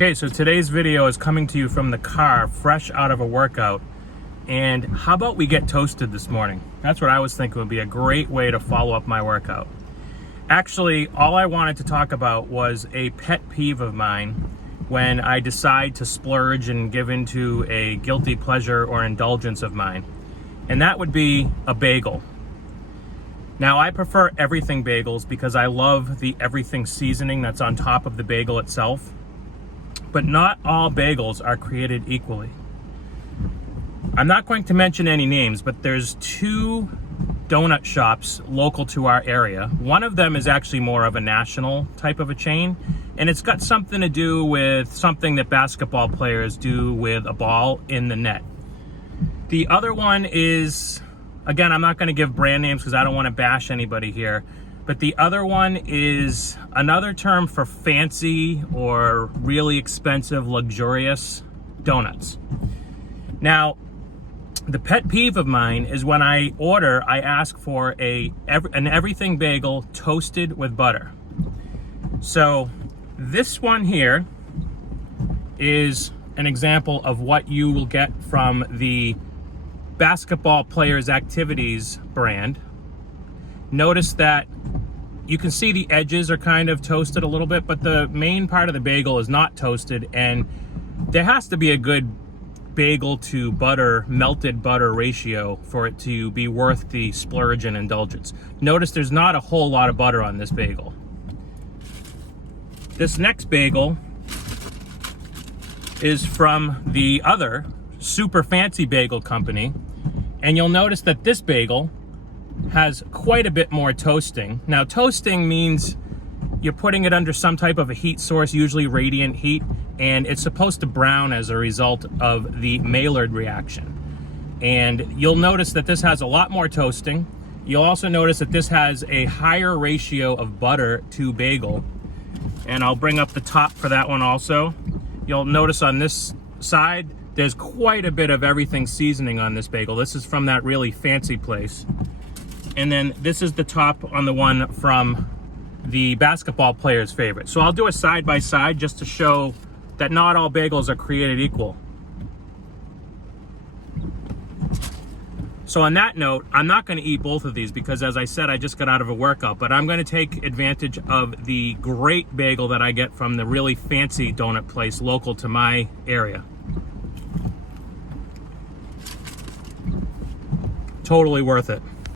Okay, so today's video is coming to you from the car, fresh out of a workout. And how about we get toasted this morning? That's what I was thinking would be a great way to follow up my workout. Actually, all I wanted to talk about was a pet peeve of mine when I decide to splurge and give into a guilty pleasure or indulgence of mine. And that would be a bagel. Now, I prefer everything bagels because I love the everything seasoning that's on top of the bagel itself. But not all bagels are created equally. I'm not going to mention any names, but there's two donut shops local to our area. One of them is actually more of a national type of a chain, and it's got something to do with something that basketball players do with a ball in the net. The other one is, again, I'm not going to give brand names because I don't want to bash anybody here, but the other one is another term for fancy or really expensive, luxurious donuts. Now, the pet peeve of mine is when I order, I ask for an everything bagel toasted with butter. So this one here is an example of what you will get from the Basketball Players Activities brand. Notice that you can see the edges are kind of toasted a little bit, but the main part of the bagel is not toasted, and there has to be a good bagel to butter, melted butter ratio for it to be worth the splurge and indulgence. Notice there's not a whole lot of butter on this bagel. This next bagel is from the other super fancy bagel company, and you'll notice that this bagel has quite a bit more toasting. Now, toasting means you're putting it under some type of a heat source, usually radiant heat, and it's supposed to brown as a result of the Maillard reaction. And you'll notice that this has a lot more toasting. You'll also notice that this has a higher ratio of butter to bagel. And I'll bring up the top for that one also. You'll notice on this side, there's quite a bit of everything seasoning on this bagel. This is from that really fancy place. And then this is the top on the one from the Basketball Players' favorite. So I'll do a side by side just to show that not all bagels are created equal. So on that note, I'm not going to eat both of these because, as I said, I just got out of a workout, but I'm going to take advantage of the great bagel that I get from the really fancy donut place local to my area. Totally worth it.